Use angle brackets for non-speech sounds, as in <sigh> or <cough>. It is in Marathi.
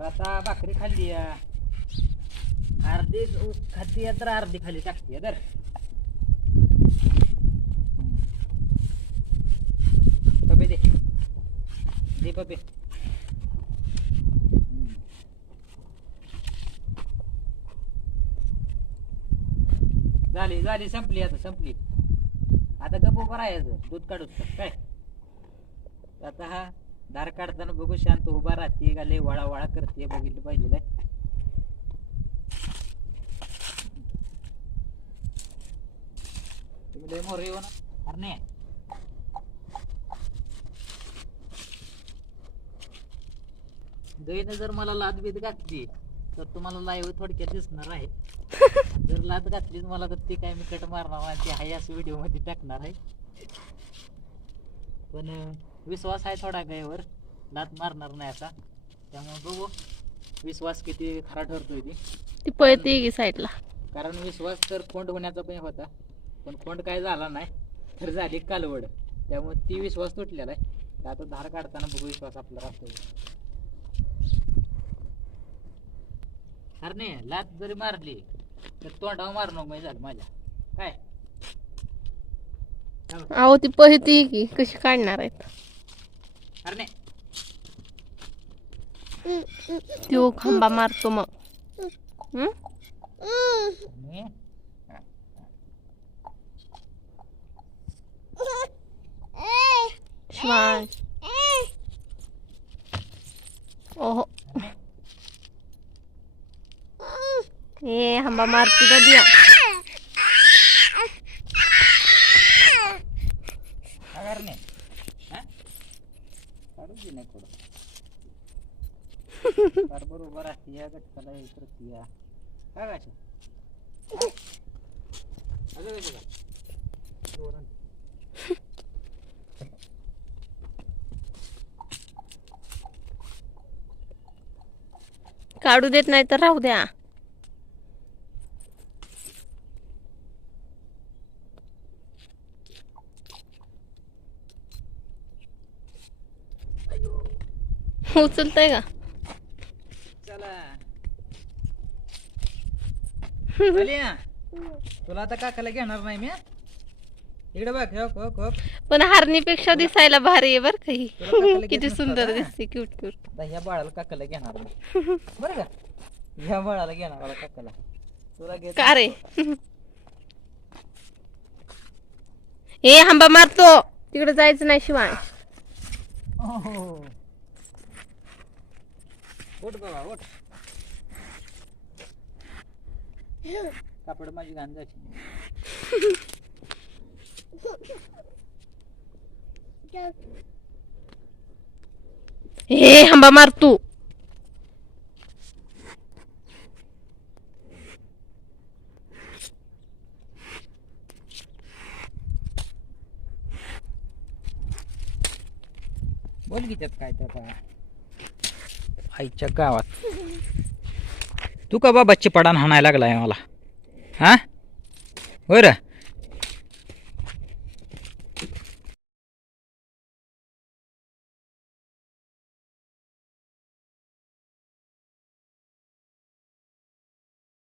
तर आता भाकरी खाल्ली या. अर्धी खाती तर अर्धी खाली टाकते तर पपे दे. दे पपे झाली झाली संपली आता संपली. आता गप उभं राहायचं दूध काढूच काय? आता हा दार काढताना बघू शांत उभा राहते का? लय वळा वळा करते बघितलं पाहिजे लय. तुम्ही लय मोर येऊ ना अरे नाही. जर मला लाद बीत घातली तर तुम्हाला लाईव्ह थोडक्यात दिसणार आहे. <laughs> जर लाद घातलीच मला तर ती काय मी कट मारणार ती आहे असं व्हिडिओमध्ये टाकणार आहे. पण विश्वास आहे थोडा गायवर लात मारणार नाही असा त्यामुळे बघू विश्वास किती खरा ठरतोय ती. ती पळते की साईडला. कारण विश्वास तर कोंड होण्याचा पण होता. पण कोंड काय झाला नाही तर झाली कालवड. त्यामुळे ती विश्वास तुटलेला आहे. आता धार काढताना बघू विश्वास आपला राहतोय. अरे नाही लात जरी मारली तर तोंडावर मारू नको म्हणजे झालं माझ्या. काय. अहो ती पळते की कशी काढणार आहेत? अरे नाही तो खांबा मारतो मग हं? नाही. शिवांश ओहो ए हंबा मारतो दादिया काय करणे हा? काढू दे नाही कोड बरोबर या हे काय अगं बघा. काढू देत नाही तर राहू द्या. उचलतय का? तुला आता काकाला घेणार नाही मी हा? इकडे बघ हो हो हो. पण हारणीपेक्षा दिसायला भारी आहे बर काही तुला काकाला घेत किती सुंदर? दिसते क्यूट क्यूट आता ह्या बाळाला काकाला घेणार <laughs> बरं का? ह्या बाळाला घेणार मला काकाला. तुला घेत का रे? <laughs> ए हंबा मारतो तिकडे जायचं नाही शिवांश हो उठ बाबा उठ. कापड माझी घाण ए हंबा मारतो बोल की त्यात काय त्यात आईच्या गावात. तू का बाबा पडान हाणायला लागलाय मला? हा? बरं